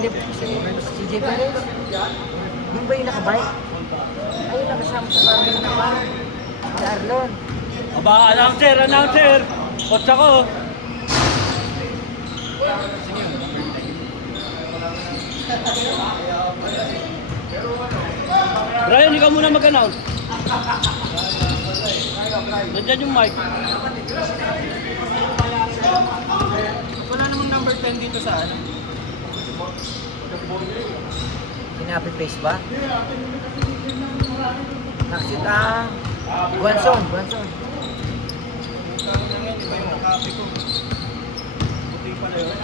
Hindi, si J. Perez. Yung ba yung nakabike? Ayun, nakasama sa parang naman. Si Arlon. Aba, announcer! Kotsa ko. Brian, ikaw muna mag-announce. Nandiyan yung mic. Wala namang number 10 dito sa ano. Sinabi face ba? Naksit ang Guanzon. Ngayon, iba yung copy ko. Puti pala yun.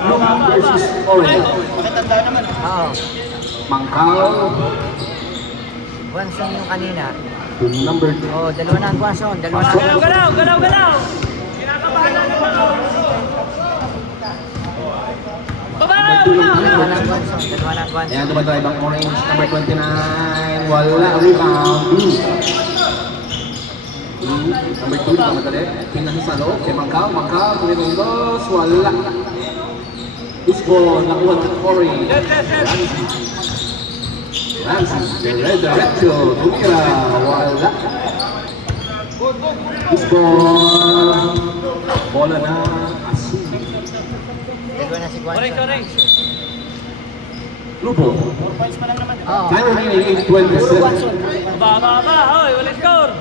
Blue versus orange. Makitanda naman. Oo. Mangkao, Guanzon yung kanina. yung number 2. Oo, dalawa na ang Guanzon. Dalawa na ang Galaw! Kinakabahan na naman. Baba! Dalawa na ang Guanzon. Dalawa na ang Guanzon. Ayan, dumadrive ang orange, number 29. Wala, rebound. Blue, number 2, dumadali. Tingnan sa loob, kay Mangkao, Tumirondos, wala. Gusto, nakuha ng orange. Ramsey, diretso, tumira, wala. Gusto, bola na Asumi. Dalawa na si Guanzon. Orange. Lupo, 4 points pa lang naman. Oo. time remaining Puro 8:27. Guanzon. Baba! Hoy, walang score!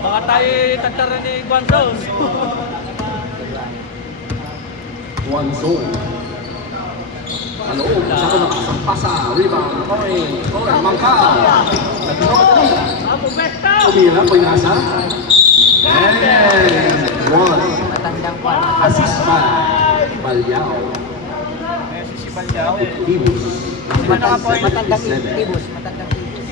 Baka tayo tagtara ni Guanzon. One zone. Kaloob, saka nakasampasa, rebound, orange, Mangkao. Pumesta! Tumira po yung asa. And one. Matandang Juan. Assist by Balyao. Ayan si Sibalyao eh. Tibus. Matandang 77. Tibus. Matandang Tibus.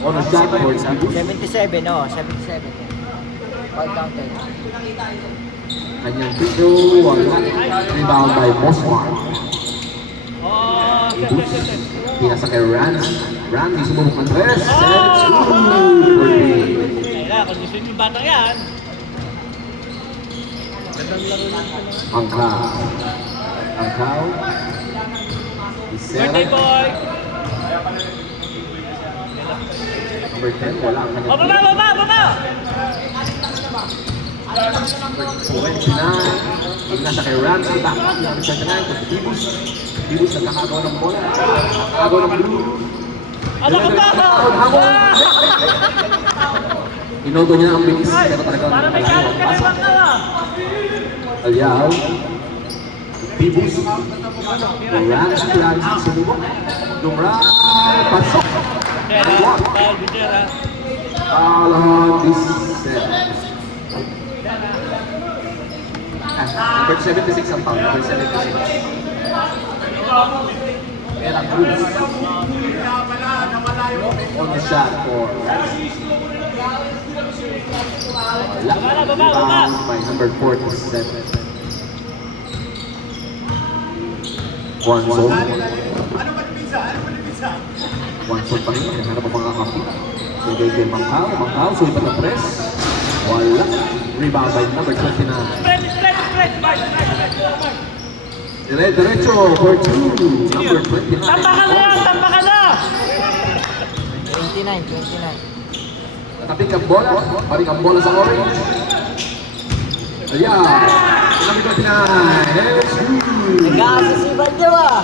On a shot for Tibus. 77, no? 77. Foul counted. Kanyang pito, wala. Rebound by Mosmar. Oh, Tibus. Pinasa kay Randy sumubok ng tres. And two for three. Kaya, kondisyon yung batang yan. Angkao. Birthday Isera. boy! Number 10, wala ang Oh, kanyang baba! 29. Nasa kay Ramsey, back up. Number 29, to Tibus. Tibus nagkakagawa ng bola. Nagkakagawa ng blue. Ano ka ba? Inodo niya ang bilis, pero talagang Para may kalat ka naman ka ah! Alyaw. Tibus. Ramsey, sumubok. Dumray, pasok. Butera, Paul Butera. All this set. Number 76 ang foul, number 76. Era Cruz. On the shot for rebound by number 47. One zone. One zone pa rin. Hanap ang mga kapi. Sige kay Mangkao. Sulipat ng press. Wala. Rebound by number 29. Spread! Diretso for two. Number 29. Tambakan na! 29. Natapik ang bola. Paring ang bola sa orange. Ayan. Number 29. Let's go. Nag-aasisiban niyo ah!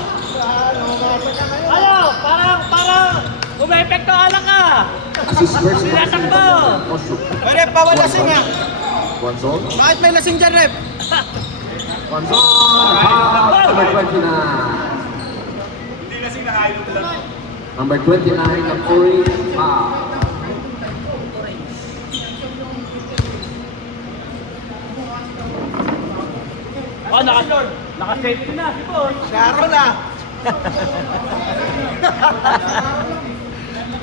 Ano? Parang umepekto ala ka! Assist first. Tinatakbo. Pwede, bawal lasing ah. One zone. Bakit may lasing dyan, Rep? One zone. Foul. Number 29. Number 29 ng orange. Foul. Oh, naka-safety na si boss. Klaro na.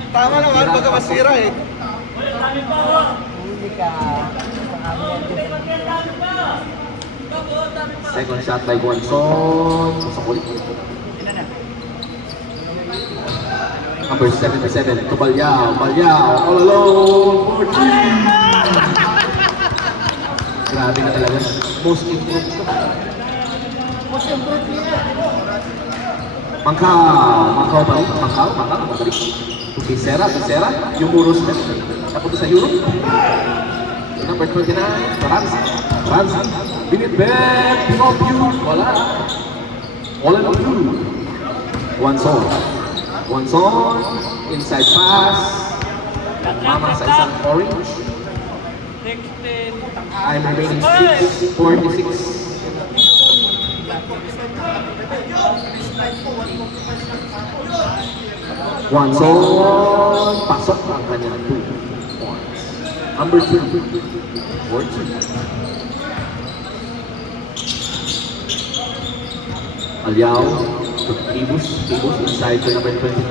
Tama naman, baga masira eh. Huli ka. Second shot by Guanzon. Sa kulit. Number 77 to Balyao. Balyao all alone for 3. Grabe na talaga. Most improved to. Mangkaw ba rin? Mangkaw ba rin? Bisera. Yung muros na. Napunta sa Europe. Number 29, Ranzi. Binitbet, Pinopio. Wala. All in blue. One zone. Inside pass. Mama sa isang orange. 16. I'm remaining 6:46. One zone. Pasok ang kanyang 2 points. Number 3. 14. Aliao to Ibus inside to number 29.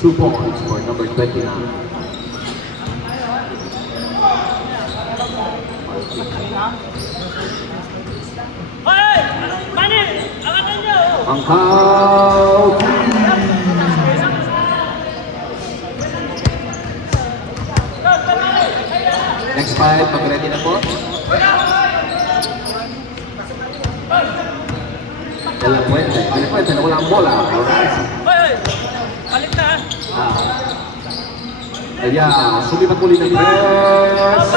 2 points for number 29. Hoy! Manil! Angatin nyo! Mangkaw. Next 5, pag-ready na po. De La Puente, nawala ang bola. Hoy! Balik na! Ayan, sumipat muli ng press.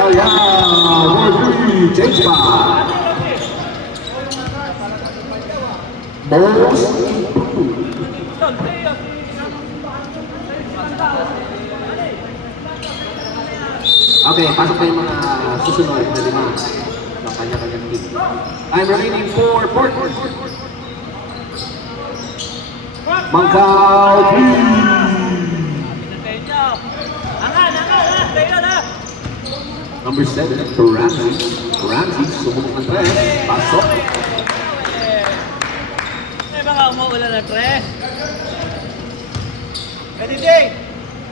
Ayan, referee, change back. Most improved. Okay, pasok na yung mga susunod na 5 ng kanya-kanyang team. I'm remaining 4 quarters. Mangkaw 3. Number 7, to Ramsey. Ramsey, sumubok ng 3. Pasok. Baka umuulan na, tre. Ding!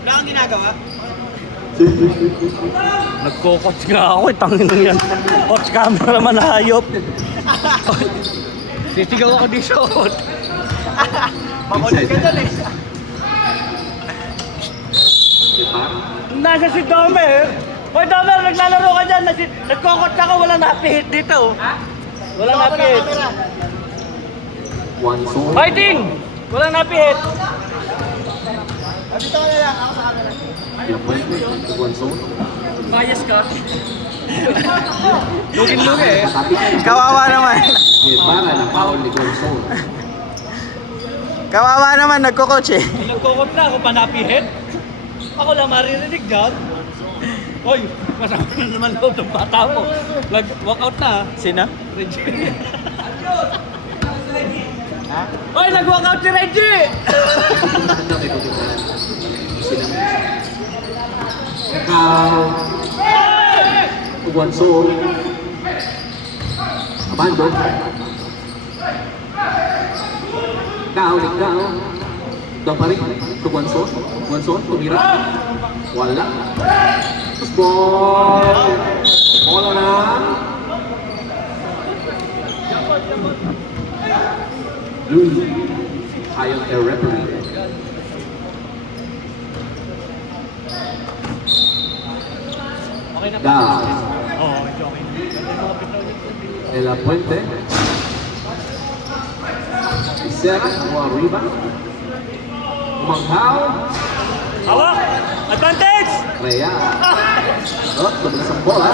Wala kang ginagawa? Nagko-coach nga ako, tangin lang yan. Coach camera man hayop. Sisigaw ako di shot. Makulit ka dyan eh. Diba? Nasa si Domer. Hoy Domer, naglalaro ka dyan. Nagko-coach ako, walang napihit dito. Walang napihit. One zone. Fighting! Walang napihit. Dito ka na lang, ako sa camera. De La Puente, one zone. Bias ka. Lugin-lugi eh. Kawawa naman. Para na foul ni Gonzone. Kawawa naman, nagko-coach eh. Nagko-coach na ako, panapihit. Ako lang maririnig dyan. Hoy, masama na naman loob ng bata mo. Nag-walkout na. Sino? Reggie. Hoy, nag-walkout si Reggie! Mangkaw. One zone. Abandon. Ikaw. Doon pa rin. To one zone. Tumira. Wala. Tapos ball. Bola na. Blue. Ayaw air referee. Okay na. Down. Oo, medyo okay na. De La Puente. Isera. Arriba. Mangkaw. Hawak! Advantage! Rhea. Oh, tumalas ang bola.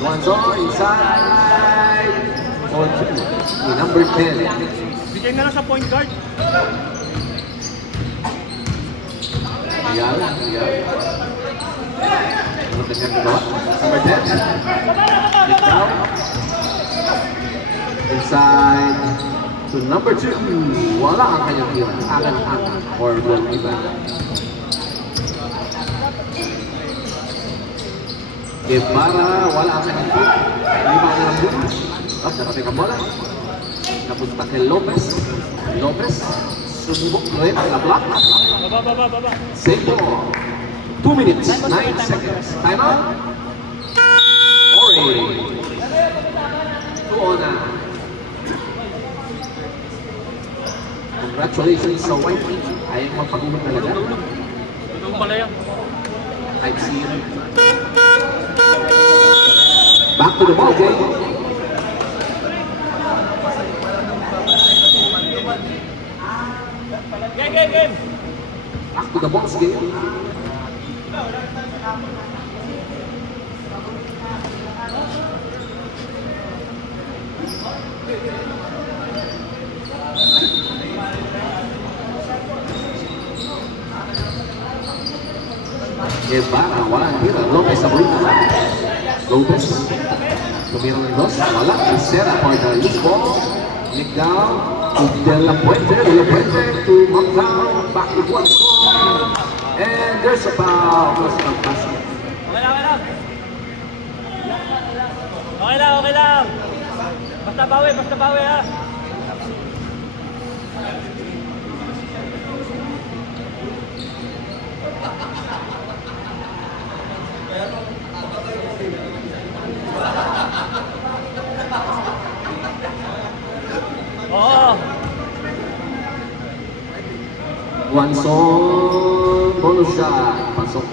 One zone inside. On to number 10. Bigyan na lang sa point guard. Ayan. Ano kanyang ginawa? Number 10. Ikaw. Inside to number 2. Wala ang kanyang tira. Angan-angan or goalkeeper. Guevara, wala ang kanyang tira. Lima ang lang dito. Up, narating ang bola. Napunta kay Lopez. Sumubok ulit ang block. Baba. Save ball. 2 minutes, 9 seconds. Time out. Ori. 2 on. Congratulations sa white team. Ayaw mapag-uwi talaga. Doon pala yan. I've seen. Back to the ball game. Game. Back to the balls game. Guevara, walang tira. Lopez abrigo. Lopez. Tumira ng dos. Wala. Isera for the loose ball. Nick down to De La Puente. De La Puente to Macau. Back to one score. And there's a foul. Plus a basket. Okay lang. Basta bawi ha. Oo. One song. Bonus shot. Pasok.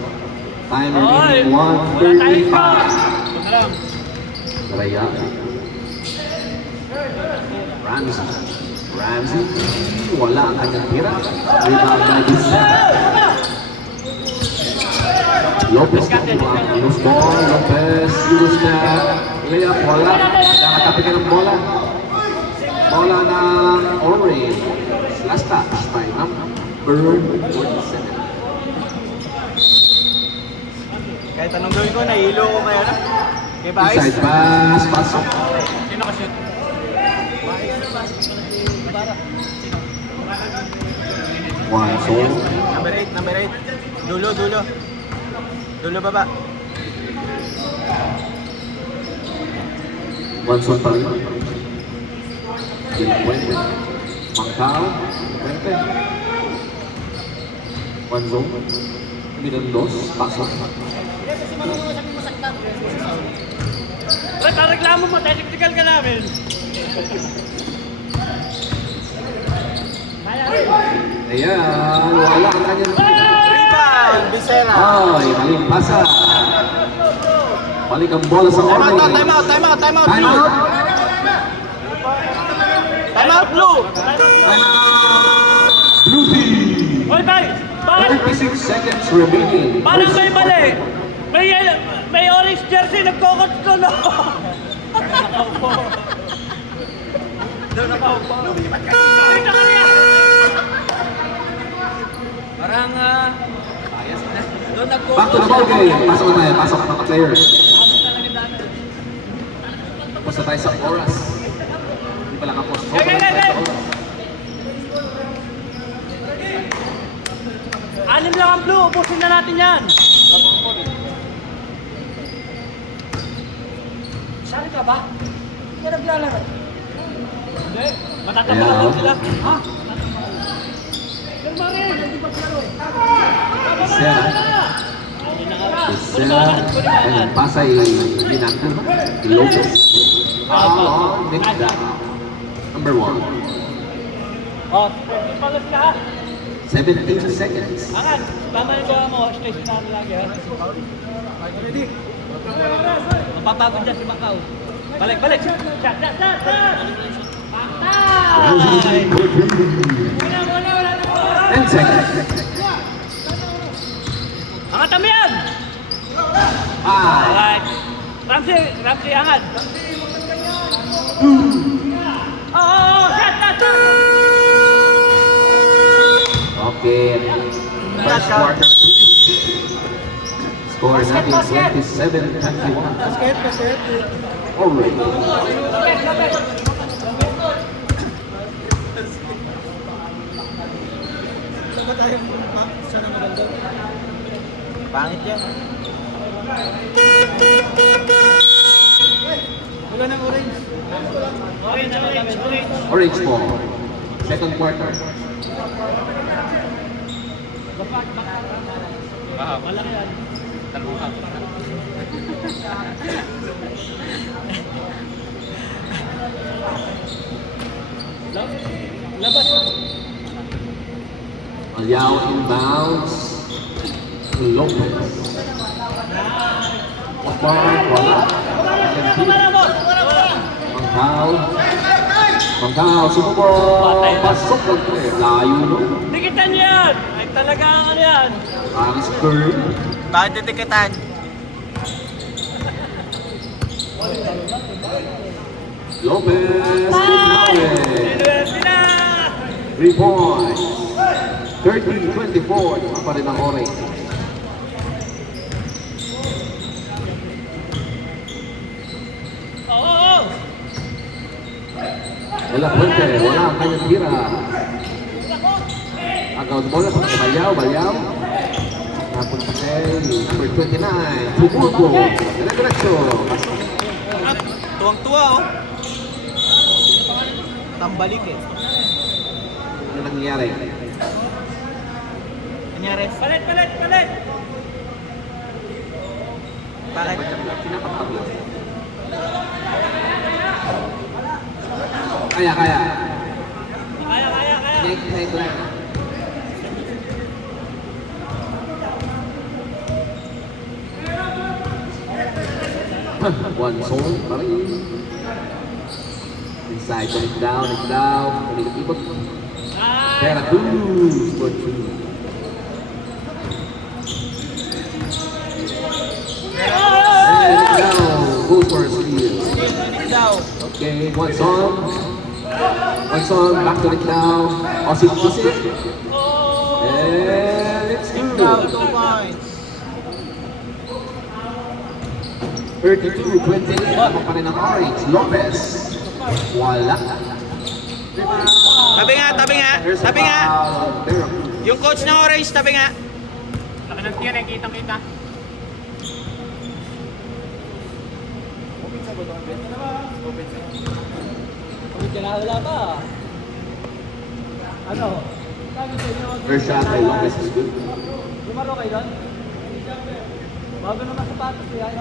Time remaining Wala tayong 1:35. shot. Alam. Raya. Ramsey. Wala ang kanyang tira. Rebound by Giselle. Lopez nakuha ang loose ball. Lopez, loose na. Layup, wala. Nakatapi ka ng bola. Bola ng orange. Last touch by number 47. Kahit anong gawin ko, nahilo ko kayo na. Kay Bais. Inside pass, pasok. Sino ka-shoot? One song. Number 8. Dulo. Dulo baba. One song pa rin. Puente. Macau. Puente. One zone. Minundos. Pasok. Ba't ang reklamo mo? Technical ka namin. Ayan. Wala ang kanyang Rebound, Becerra. ay, maling pasa. Balik ang bola sa orange. Time out, Time Blue. out. Time out, Blue. Time out. Blue team. Hoy, tay! Bakit? 36 seconds remaining. Parang may mali. May orange jersey, nagkokot ko, no? Doon nakaupo. Dito ka niya! Parang, doon nagkokot. Back to the ball game. Pasok na tayo. Pasok mga players. Tapos na tayo sa oras. Hindi pala kapos. Okay. Anim lang ang blue, ubusin na natin yan. Saan ka ba? Hindi ka naglalaro. Hindi, matatapalan sila. Ha? Isera. And Pasay Binangko. Lopez. Nick down. Number 1. Oh, pala sila ha. 17 seconds. Angan, tama yung gawa mo, stationary lagi ha. Ready? Mapapagod dyan si Macau. Balik! Shot! Patay! 10 seconds. Angat kami yan! 5. Alright. Ramsey, angat. Shot! Okay. First quarter finish. Score natin 27-21. Already. Pangit yan. Orange ball. Second quarter. Wala yan. Labas. Balyao inbounds. Lopez. Pagpag, wala. Pangkaw, sumubok. Pasok lang ito eh. Layo no? Dikitan yan! Ay talaga ano yan! Paris Curry. Bakit titikitan? Lopez. University na! 3 points. 13-24. Tama pa rin ang orange. Oo! De La Puente, wala ang kanyang tira. Agaw the bola, Balyao. Napunta kay number 29, Tumugo. Dire-diretso. Tuwang-tuwa oh. Tambalik eh. Ano nangyari? Nangyari? Palit! Bakit? Pinapatabla. Kaya. Kaya! Ignite lang. One zone pa rin. Inside, balik down. Umilikot. Pera Cruz for two. And now, goes for a steal. Okay, one song, back to it now. Osip. And it's good. 2 points. 32-28. Tama pa rin ang orange. Lopez. Wala. Tabi nga. There's a Tabi nga. foul. Pera Cruz. Yung coach ng orange, tabi nga. Laki ng tiyan eh, kitang-kita. Kapit ka na, wala pa. Ano? Sabi sa inyo, First shot by Lopez is good. lumaro kayo doon? Bago naman sapatos yan.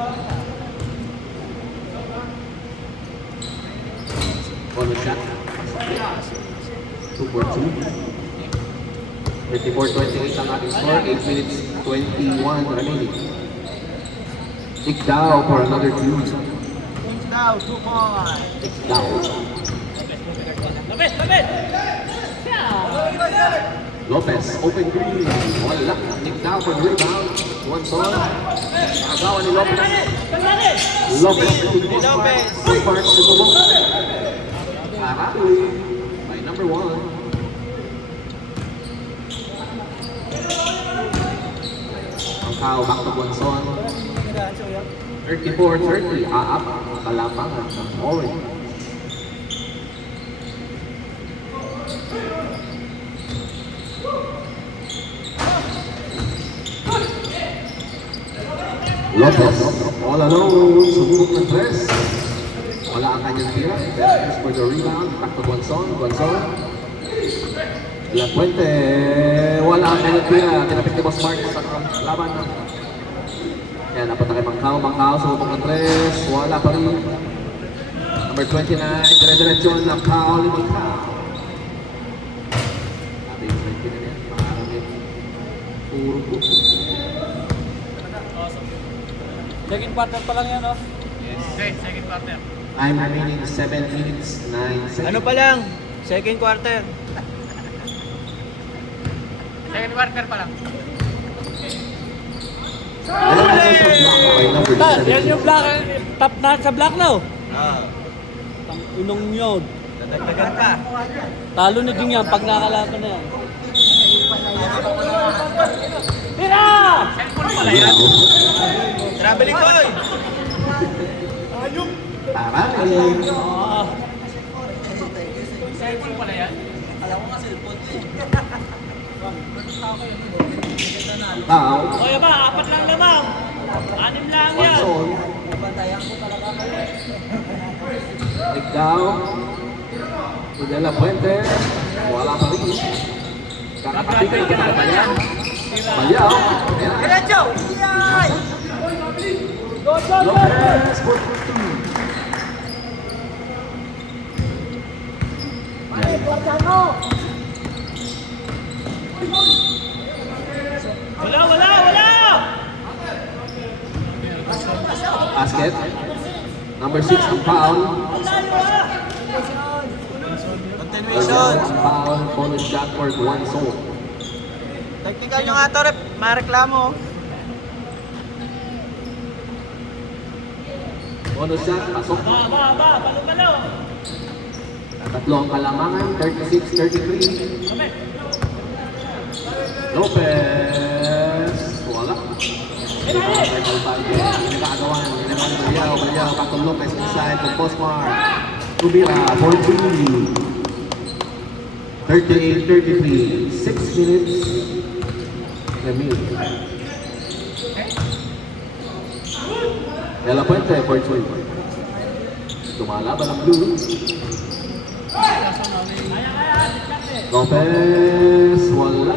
Bonus shot. 2 for 2. 34-28 ang ating score. 8 minutes 21 remaining. Igdao for another 2. Now, 2 points. Igdao. Lapit! Lopez, open three. Wala. Igdao for the rebound. One song. Agawan ni Lopez. Lopez. Lopez. 2 parts to the ball. Arawi by number 1. Pangkaw, back to Bonson. 34-30. Aap. Kalapangan ng orange. Lopez, all alone, sumubok ng press. Wala ang kanyang tira. Best for the rebound. Back to Bonson. De La Puente, wala ang kanyang tira. Tinapit ni Boss Mark sa laban. Kaya napunta kay Mangkaw, sumubok ng press. Wala pa rin. Number 29, dire-diretso ng foul ni Mangkaw. Ating 20 na yan. Parang may puro po. Second quarter pa lang yan, oh. Okay, second quarter. Time remaining 7 minutes, 9 seconds. Ano pa lang? Second quarter. Second quarter pa lang. By number Yan 7. yung black, top na sa black na, oh. Ah, Unong yun. dadagdagan pa. Talo na din yan pag nakalaban na yan. Tira! Cellphone pala yan. Traveling boy! Paraling. Ah, Cellphone pala yan. Now, kaya ba, 4 lang naman. 6 lang yan. Watson. Igdao. De La Puente. Wala pa rin. Kakapatikan ka na ba yan? Balyao. Diretso! Yay! Lopez for 2. Basket. Number 6 ang foul. Continuation. Ang foul. Bonus shot for one zone. Technical nyo nga to, rep. Mareklamo. Bonus shot. Pasok. Balo. Tatlo ang kalamangan. 36-33. Lopez. Wala. Pinakagawan. Baliao. Back to Lopez inside the post mark. Rubira for 3. 38-33. 6 minutes. Remaining. De La Puente for 3. Lumalaban ang blue. Lopez. Wala.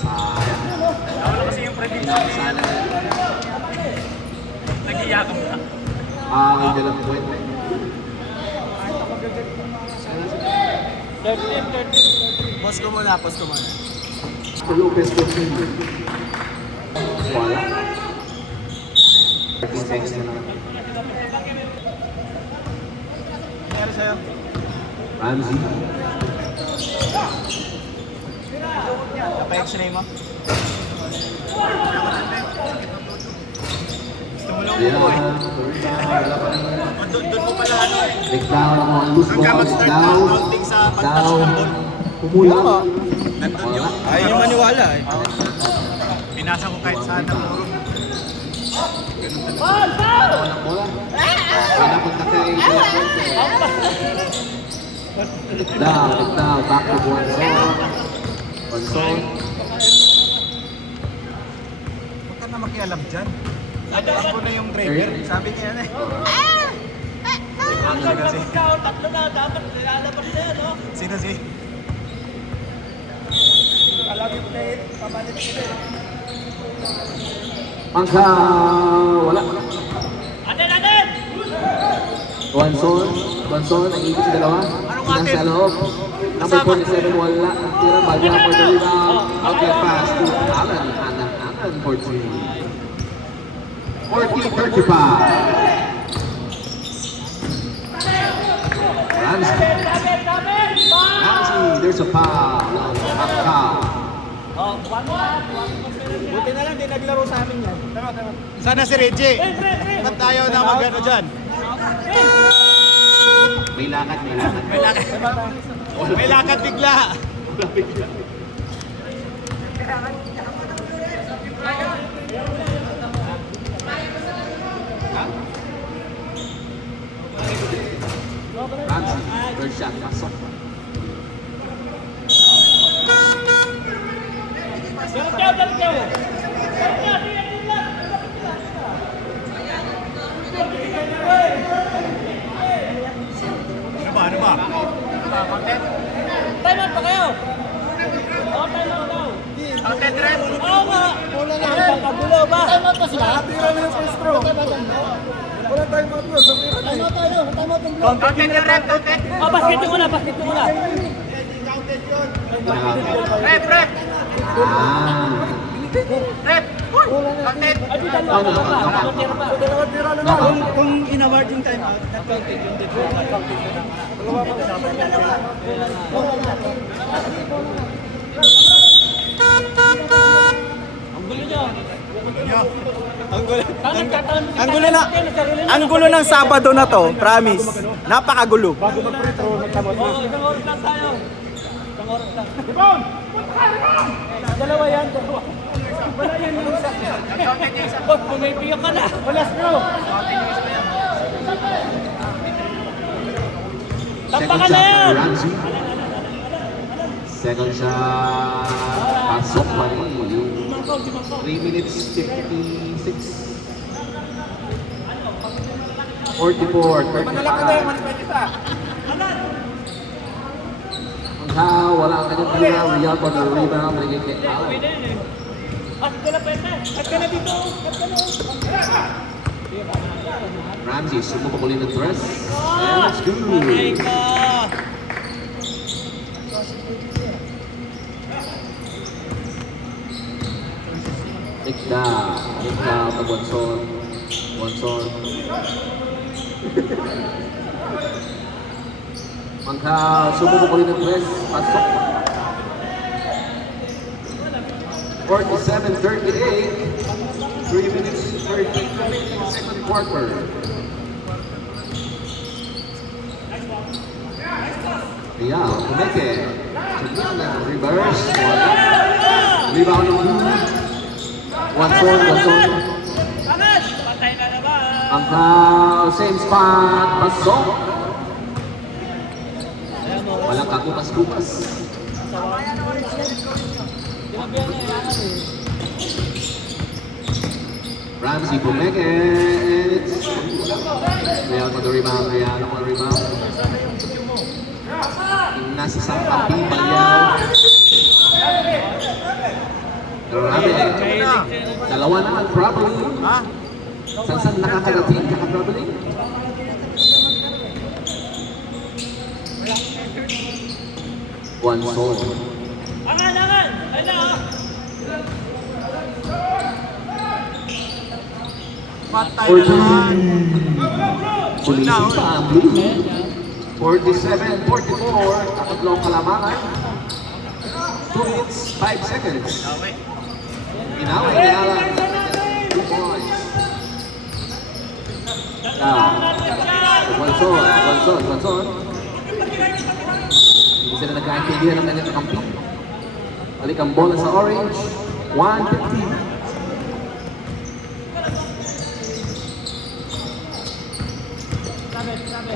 Sayang. Wala kasi yung prediction. Nag-iyakan na. Ang De La Puente. 13. Post ko muna. Lopez for 3. Wala. 13 seconds na lang. Meron sa'yo. Ramsey. Napa-x-ray mo? Gusto mo lang Yeah. mo eh. Doon mo pala ano eh. Take down ang mga loose Hanggang balls. mag-start Down. ng counting sa pag-touch Down. ng ball. Pumulang. Nandun yung Ayaw nyo maniwala eh. pinasa ko kahit saan na puro. Walang bola. Pinapunta kay De La Puente. Down. Back to one zone. One zone. Huwag ka na makialam dyan. Ako na yung driver. Sabi niya yan eh. Tatlo na, dapat lalabas na yan, no? Sino si? Angka. Wala. Atin! One zone. Ang ibig sa dalawa. Nasa loob. Number 47. Wala. Ang tira. Bagya for the rebound. Outlet pass to Alan. Alan for 3. 40-35. Ramsey. There's a foul. Angka. Buti na lang, di naglaro sa amin yan. Sana si Reggie. Ba't tayo na mag-ano dyan? May lakad. May lakad bigla. Ramsey. Third shot. Pasok. Ano ba? Time out pa kayo! Oo, time out daw. Content red. Oo nga! Kagulo ba? Time out pa sila? Content yung red. Content. Basket yung una. Rep. Ah. Rep. Content. Kung in-award yung time out, not counted yung dito. Not counted yun. Ang gulo nyo. Ang gulo ng Sabado na to, promise. Napakagulo. Oo, isang oras lang tayo. Isang oras lang. Dalawa yan. Wala yan yung isa. Boss, pumipiyak ka na. Wala bro. Second Tampakan shot na yan. by Ramsey. Second shot. Pasok pa rin. 3 minutes 56. 44. 35. Wala ang kanyang tira. Real for the rebound. Naging kay Alan. Kat ka na dito. Ramsey, sumubok ulit ng dress. And it's good. Nikda pa Bonson. Mangkaw, sumubok ulit ng press. Pasok. 47-38. 3 minutes 30 second quarter. Rial, Kumeke. Reverse. Rebound ng Blue. Wanson. Patay na naman. Mangkaw, same spot. Pasok. Walang kakupas-kupas. Ramsey Kumeke. Real for the rebound. Nasa Sampapi, Balyaw. Grabe. Dalawa na ang traveling. Saan nakakarating kaka-traveling? One soul. Angan! Ano? Patay na naman. Sumisip pa ang Blue. 47-44. Takatlong kalamangan. 2 minutes, 5 seconds. Inaway ni Alan. 2 points. Wanson. Hindi sila nagkaintindihan ng kanyang kakampi. Balik ang bola sa orange. 1:50.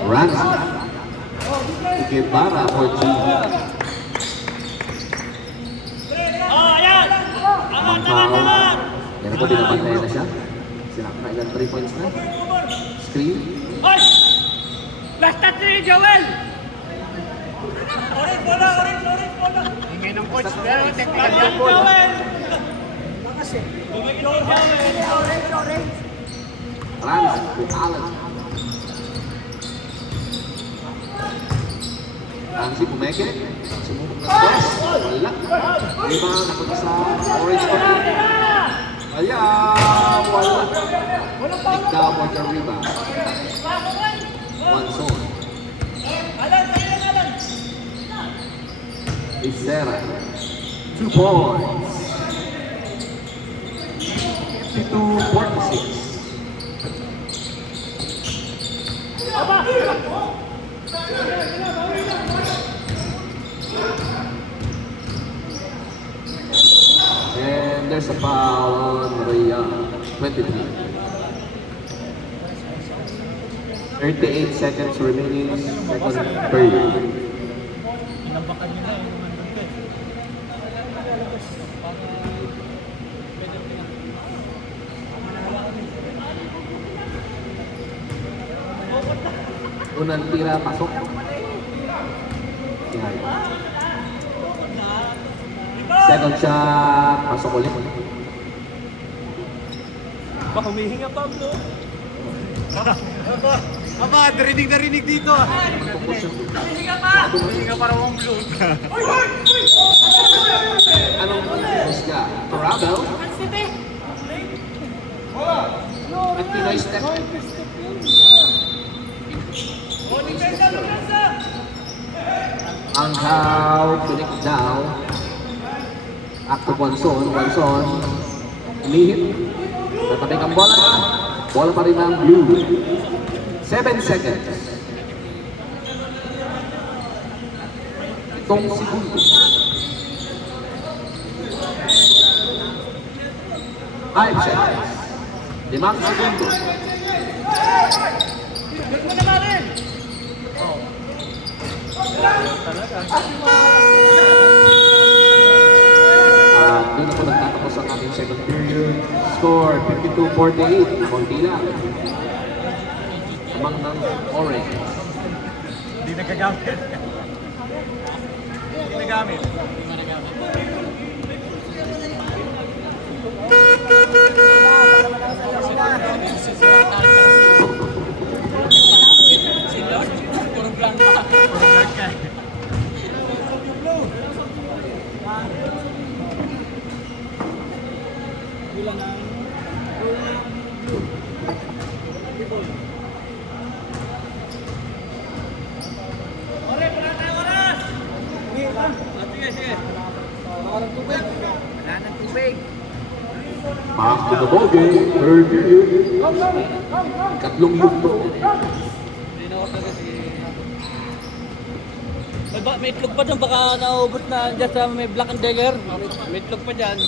Ramsey. Guevara for G. Ayan! Mangkaw. Yan ako, binabantayan na siya. Sinakta ilan 3 points na. Screen. Hoy! Last touch ni Joel! Orange bola! Ingay ng coach. Pero technical Joel! yung bola. Joel! Ramsey to Allen. Ramsey Kumeke. Sumubok ng press. Wala. Rebound. Napunta sa orange pa rin. Wala. Nikda for the rebound. One zone. Isera. 2 points. 52-46. And there's a foul on Rhea. 23. 38 seconds remaining. Second period. Unang tira, pasok. Yan. Second shot, pasok ulit. Baka humihinga Pablo. Aba, narinig dito. Hinga para mong blue. Anong husga? Parabel? At Pinoy step. Angkaw, tulik daw. Akto Wanson. Umihit. Tatabik ang bola. Bola pa rin ang Blue. 7 seconds. Itong segundo. 5 seconds. 5 segundo. Doon ako nagtatapos ang ating second period. Score 52-48. Konti lang. Amang ng orange. Hindi nagagamit. bola ng Ore, wala tayo oras! Sige, lang. Sige, sige. Parang tubig. Wala nang tubig. Back to the ball game. Third period. Katlong yugto. Hindi na ako talaga si... May itlog pa dyan, baka naubos na dyan sa may Black and Decker. May itlog pa dyan.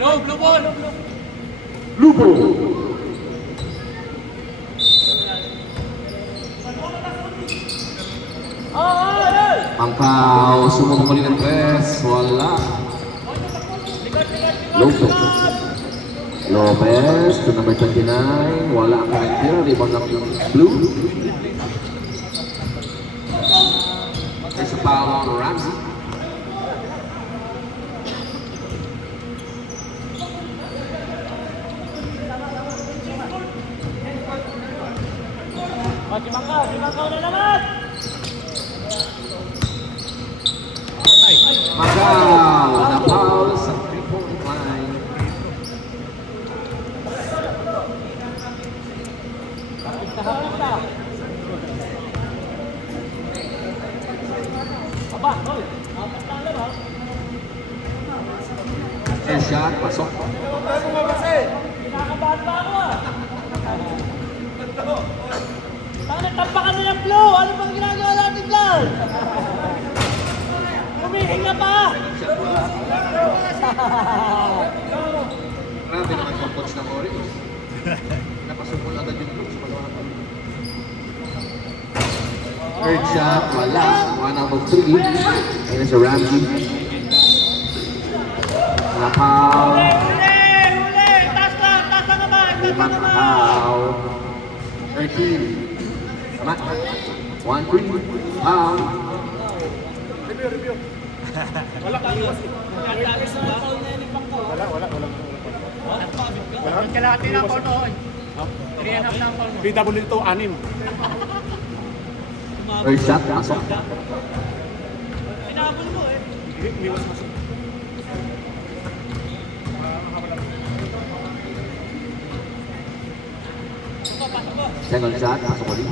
Blue ball! Lupo. Pangkaw, sumumuli ng tres. Wala. Lopez. Lopez to number 29. Wala ang karakter. Rebound ng blue. There's a foul on Ramsey. Simangkaw na naman! Macau na foul sa 3-point line. And shot, pasok. Kinakabahan pa ako ah! Bakit tampakan nila Blue? Ano bang ginagawa natin dyan? Humihinga pa! Grabe naman yung coach ng Orange. Napasupol agad yung coach. Third shot, wala. 1 out of 3. Ayun sa Ramsey. Napaw. Huli! Taas lang naman! Limang foul. 13. Tama. 1-3. Foul. Kalahati na ako noon. 3.5 na ako. BW to 6. Third shot, pasok. Pinabol mo eh. Umiwas masuk. Second shot, pasok ulit.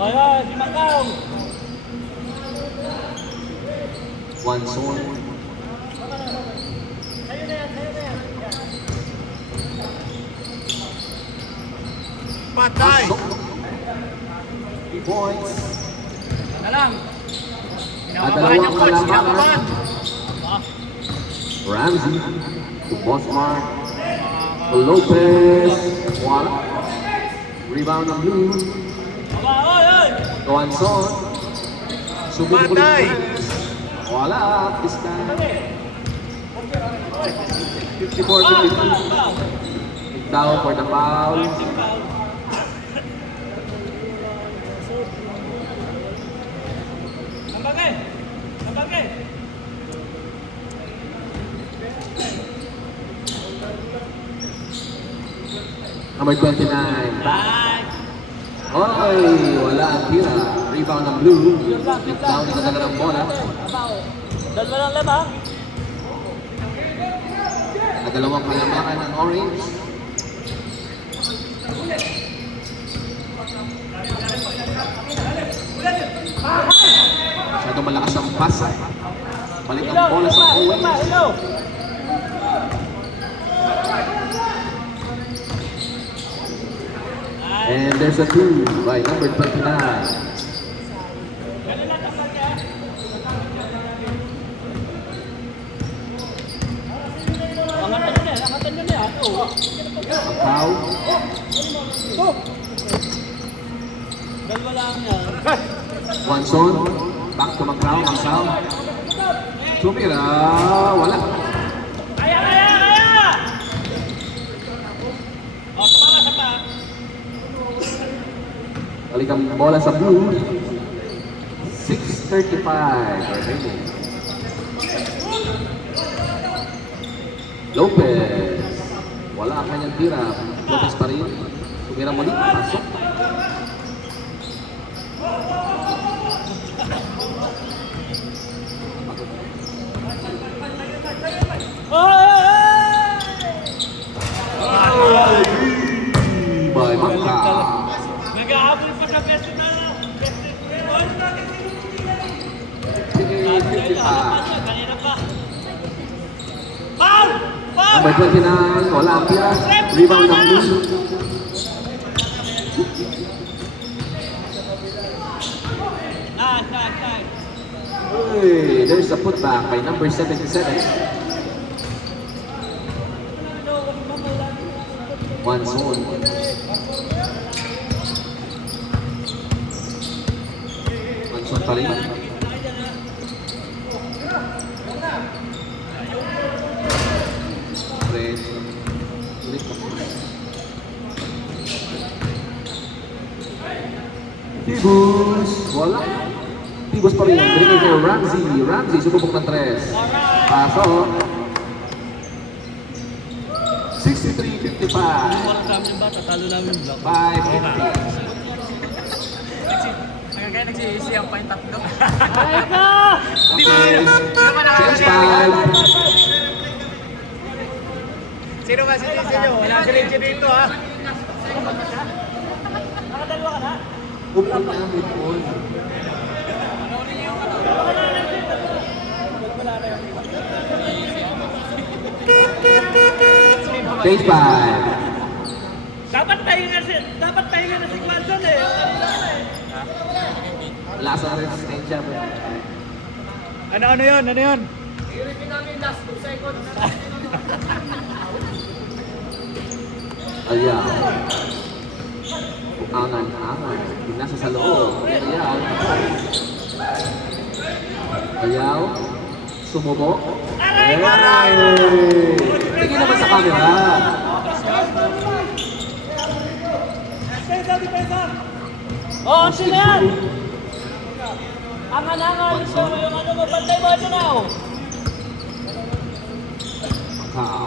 Hoy, hoy! Simangkaw! One zone. Sa'yo na yan! Patay! Pasok. 3 points. Na lang. At Kinabahan yung dalawang coach. kalamangan. Kinabahan. Ramsey to Bosmar. To Lopez. Wala. Rebound ng blue. Aba, hoy, hoy! To Anson. Subok ulit. Patay! Wala. This time. 54-52. Down for the foul. Nambagay! Nambagay! Number 29. Bye! Oy, wala ang tira. Rebound ng blue. Down sa dala ng bola. Dalawa lang lamang. At dalawang kalamangan ng orange. Masyadong malakas ang pass. Balik ang bola sa Owens. Hello! And there's a 2 by number 29. Angatan nyo na yan. Oo. Ang foul. Dalawa lang yan. One zone. Back to Macau. Macau. Tumira. Wala. Kaya! O, tumama sa pa. Balik ang bola sa blue. 6:35 remaining. Lopez. Wala ang kanyang tira. Lopez pa rin. Tumira muli. Pasok. Number 29, wala ang tira. Rebound ng Luz. Uy, there's a putback by number 77. One zone. One zone pa rin. Fred. Ulit na. Tibus. Wala. Tibus pa rin. Bringin kay Ramsey. Ramsey, sumubok ng 3. Pasok. 63-55. Walang kami yung bata, talo namin yung block. 5-50. Kaya nagsisi ang point tatlo. Okay. Change 5. Sino ba si nyo? Wala si Lindsay dito ha. Upon na upon. Change 5. Dapat pahinga na si Quanton eh. Last ang resistensya mo. Ano yun? Ano yun? Ayaw. Angan. Pinasa sa loob. Ayaw. Sumubo. Aray! Tingin naman sa camera. Oh, sino yan? Angan-angan. Ito yung ano mo, pantay mo ito na oh. Macau.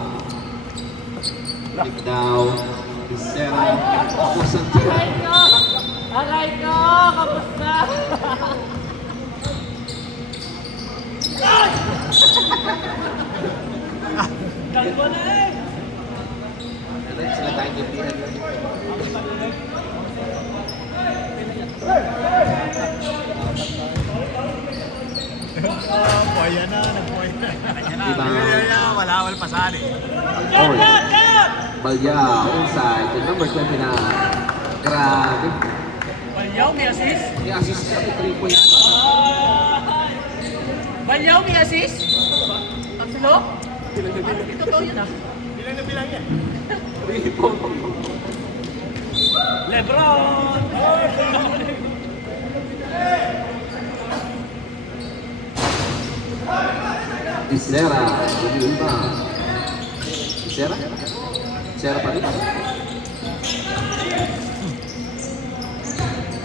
Kick down. Isera. Santira. Aray ko! Kamusta? Kalbo na eh! Sila tayong gipihan lang. Buhaya na, nagbuhay na. Rebound. Wala pa saan eh. Orange. Balyaw inside to number 29. Grabe. Balyaw, may assist? May assist siya, may 3 points. Balyaw, may assist? Ang silo? Ito to yun ah. Bilang na bilang yan. 3 points. Lebron! Isera. Lumilima. Isera? Isera pa rin.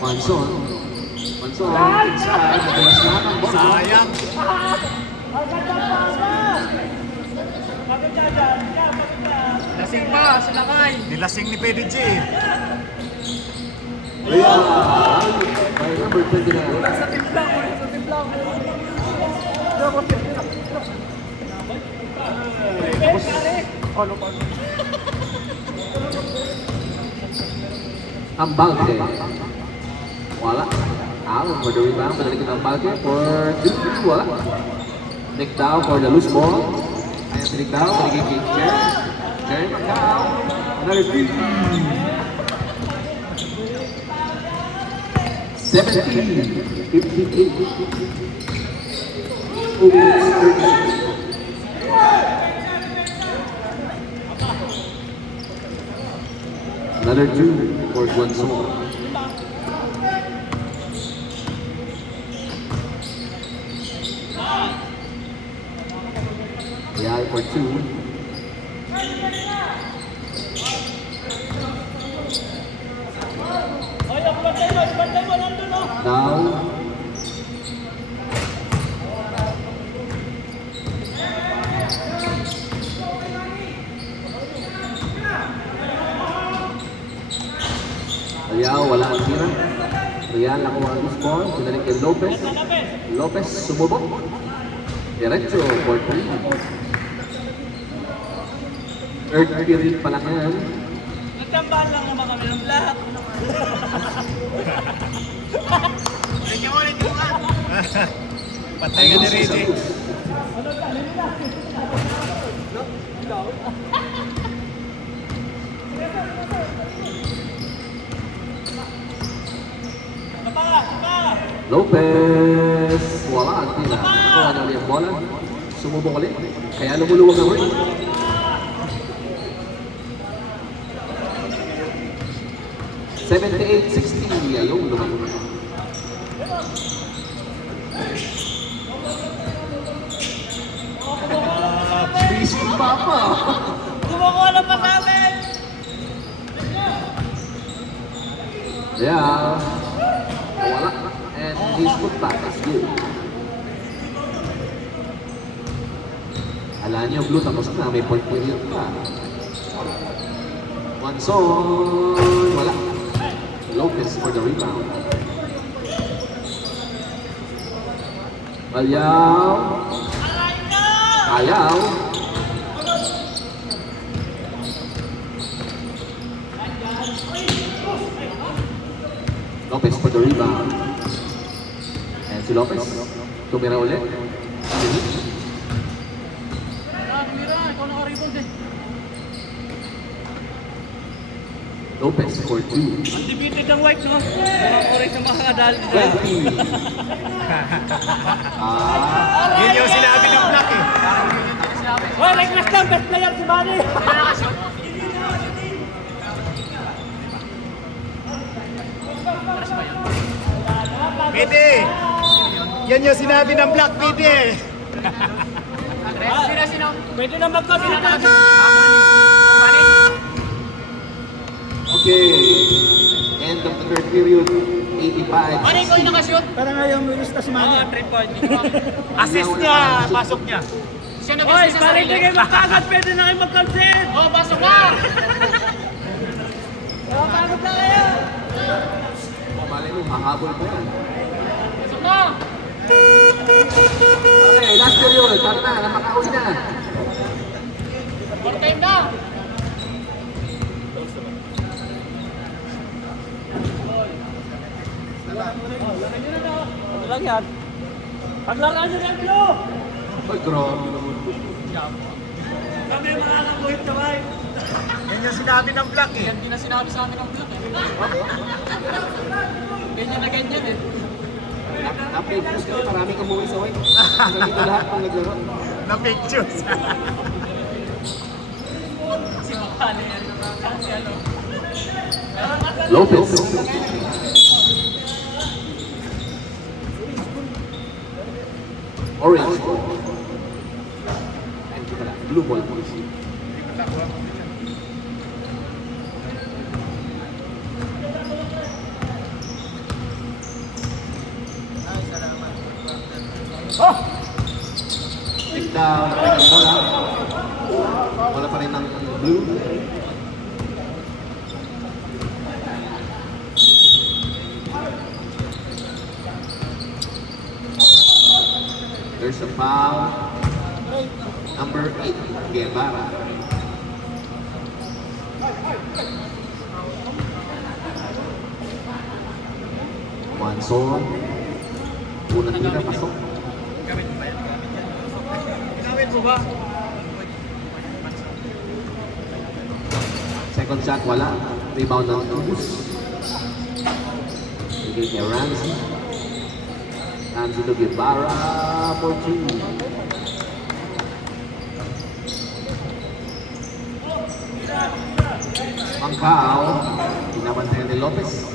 Manson. Inside. Madalas lahat ang bola. Sayang. Lasing pa, sinakay. Nilasing ni PDG. Real. By number 29. Sa timblang, ulit sa timblang. Ang Balke. Wala. Allen for the rebound. Padalikin ang Balke for Duke. Wala. Nick down for the loose ball. Ayan si Nick down. Paligid kay Jerry Macau. Another 3. 17. 58. Oops, 36. Another 2 for Guangzhou. Yeah, for 2. Hoy, ang pantay mo, nandun oh! Now, Ayaw, wala ang tira. Real nakuha ang loose ball. Pinalik kay Lopez. Lopez sumubok. Diretso for 3. Third period pa lang yan. Nagtambahan lang naman kami ng lahat. Ulit mo nga. Patay ka ni Reggie. Lopez, wala ang tila. Nakuha na ulit ang bola. Sumubok ulit. Kaya lumuluwag ang ring. $78-60 yung lumuluwag. Fishing Papa. Kumukuha ng pasamin! Yeah. Wala. And he's put back. That's good. Alam niyo, Blue, tapos na. May point period pa. Monson. Wala. Lopez for the rebound. Ayaw. Ayaw. Lopez for the rebound. And si Lopez, tumira ulit. Lopez for 2. Undefeated ang white, no? Mga orange na makakadali dyan. 20. Yun yung sinabi ng Black eh. Oh, like last time, best player si Manny! Pwede. Yan yung sinabi ng Black, pwede. Pwede na magkabita. Okay. End of the third period. 85. Parang ayaw mo ilista si Manny. 3 point. Assist niya, pasok niya. Oy, pare, hindi kayo magkagad. Pwede na kayo mag-consent. Oh, pasok ka! Pagod na kayo. Malay mo, mahabol pa yan. Okay, last period. Tara na, napakauwi na. Time na! Ano lang yan? Paglalaan nyo ng Blue! Ay, grabe naman. Kami mga nakuhit kamay. Yan yung sinabi ng Black eh. Yan na sinabi sa amin ng Blue. Ganyan na ganyan eh. Na-pictures kasi maraming umuwi sa white. Nandito lahat pang naglaro. Na pictures. Si Makali yan. Kasi ano. Lopez. Orange. Blue ball. Take down. Bola. Bola pa rin ng blue. There's a foul. Number 8, Guevara. Monson. Unang tira, pasok. Ginamit mo ba? Second shot, wala. Rebound ng Tubus. Bigay kay Ramsey. Ramsey to Guevara for 2. Mangkao. Binabantayan ni Lopez.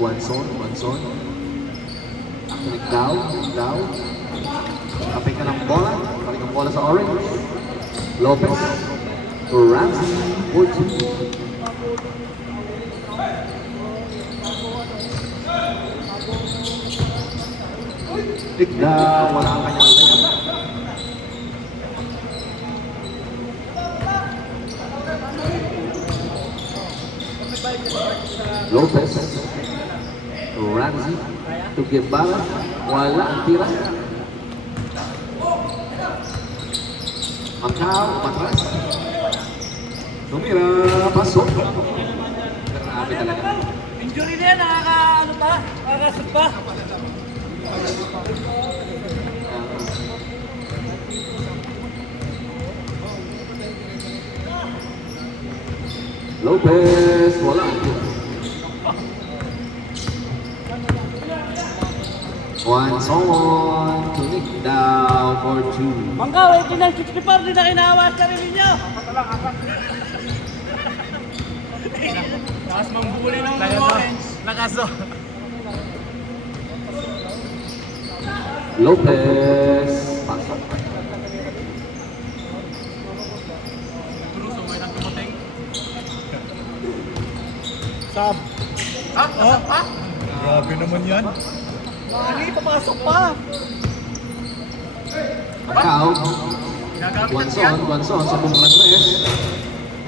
Buwanson. Actually, down. Kapay ka ng bola. Kapay ng bola sa orange. Lopez. Ramsey for 2. Tigda, wala ang kanyang layup. Lopez. Ramsey to Guevara. Wala ang tira. Macau, matras. Tumira, pasok. Grabe talaga. Injury na yan, nakakasot pa. Lopez, wala. Once on, click down for 2. Manggaw, 89-64 din na kinahawas ka rin ninyo. Tapos mambuli ng mga orange. Nakaso. Lopez, pasok. Bruso, may nagkumating. Sab. Grabe naman yan. Mali, papasok pa. Macau, Ginagamit once yan. on, sa Bumang Andres.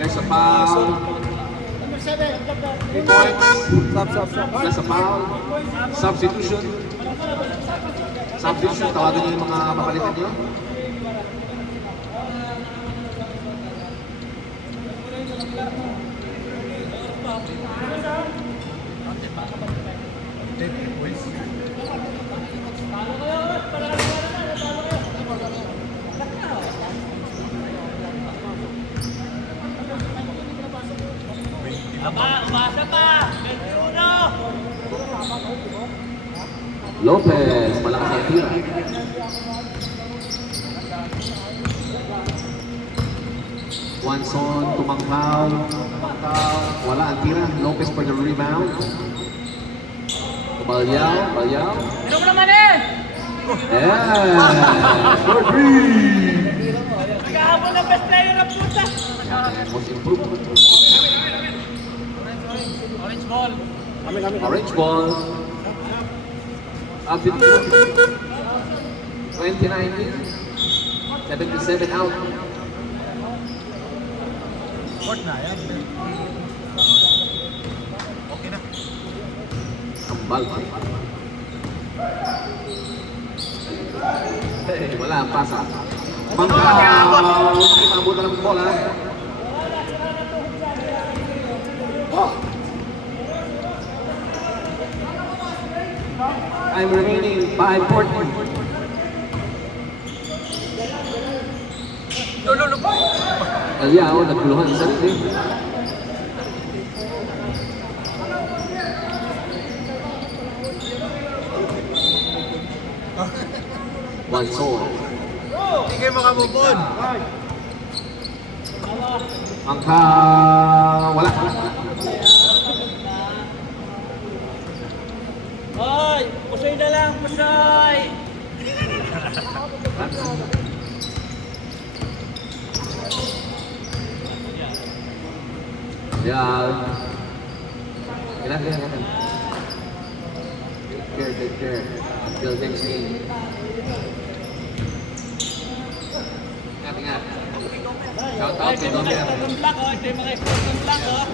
There's a foul. 3 points. There's a foul. Substitution. Tawagan niyo yung mga papalitan niyo. Umasa pa. 21. Lopez, malakas ang tira. Once on, tumangkaw. Wala ang tira. Lopez for the rebound. Balyaw. Ano mo naman eh? Yeah! For 3! Nag-aabot ng best player ng puta. Most improved. Orange ball. Orange ball. Substitute. 2019. 77 out. Court na yan. Okay na. Kambal. Hey, wala ang pasa. Mangkaw! Kita ng bola. I'm remaining 5-14. Aliao, naguluhan sa sarili. One soul. Hindi kayo makamove on. Wala. Hoy, pusoy na lang, pusoy. Yeah. Ilan. Take care. Until next game. Ingat. Shout out kay Domer. Ng black, oh. Ito yung mga export ng black, oh.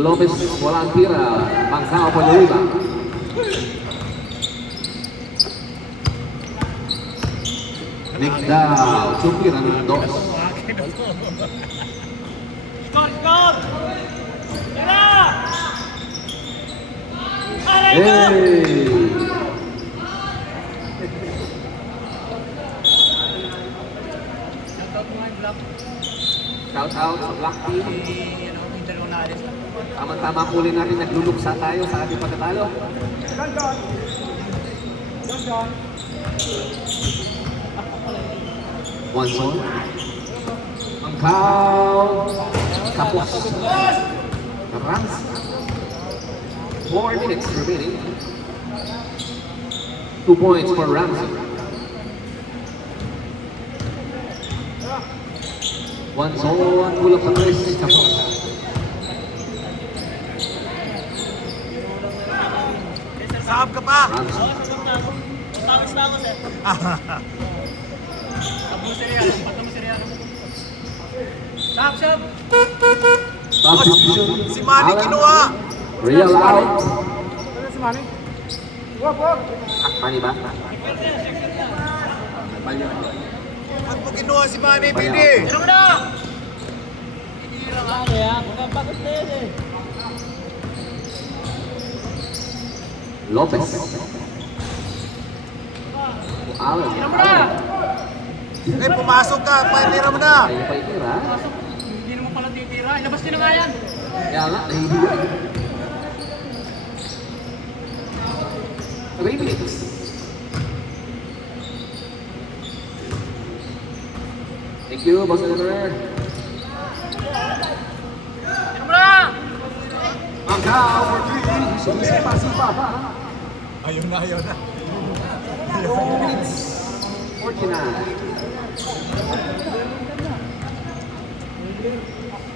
Lopez wala ang tira. Mangkaw pa Luiba. Nick Dow. Sumira ng dos. Score! Tara! Aray ko! Hey! Shout out sa Black Team. Yung dalawang naalis na. Tama-tama huli natin nagluluksa tayo sa ating pagkatalo. One zone. Mangkaw. Tapos. Rams. 4 minutes remaining. 2 points for Ramsey. One zone. Pull up sa Chris. Tapos. Sahab ka pa. Ramsey. Tapos na ako, sir. Stop, stop. Substitution. Si Manny Alan. kinuha. Real out. Si Manny? Wag. Manny ba? Ba't mo kinuha si Manny, Bayaw. Bidi? Ano mo na? Ano yan? Magkabagot na yan eh. Lopez. Alan. Ano mo na? Eh, pumasok ka, paitira mo na. Tayo pa itira. Hindi naman pala titira. Ilabas nyo na nga yan. Kaya nga, nahihiwa. Remix. Thank you, Boss Eleanor. Angka over 3. Sumisipa-sipa pa. Ayun na, ayun na. 49.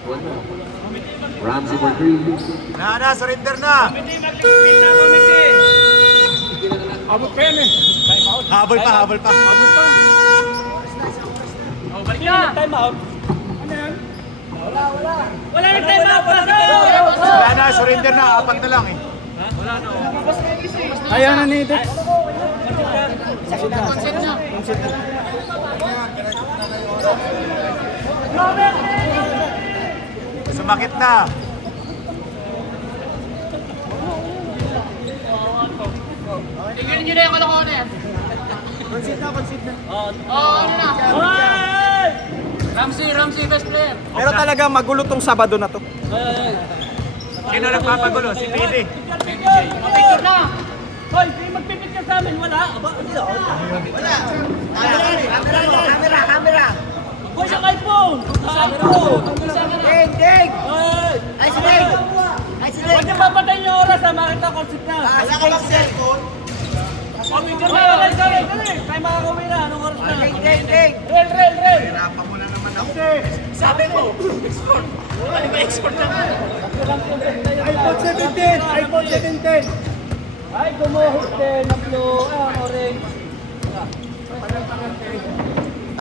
One more. Ramsey for 3. Na, surrender na. Committee, mag-spin na, committee. Abot pa yan eh. Habol pa, habol pa. Abot pa. Oh, balik na. Time out. Ano yan? Wala na time out. Na, surrender na. Apat na lang eh. Wala na. Ayaw na ni Dex. Sumakit na. Tignan nyo na yung kalokohan yan. Concede na, concede na. Oo, ano na. Ramsey, best player. Pero talaga magulo tong Sabado na to. Sino nagpapagulo? Si PD. Picture na. Hoy, may magpipicture sa amin. Wala. Aba, hindi ako. Camera! Hoy, sa iPhone. Sa iPhone. Ding! Hoy. Ay, si Ding! Ay, si Huwag Ding! niyo papatayin yung oras ha. Makita ko na. Wala ka bang cellphone? Oh, picture na. Dali, dali, dali. Tayo makakauwi na. Anong oras na? Ding! Rel. Hirapan mo na naman ako. Sabi mo, export. Ano ba export na? iPhone 17! iPhone 17! Ay, gumuhit din ng blue. Ay, orange.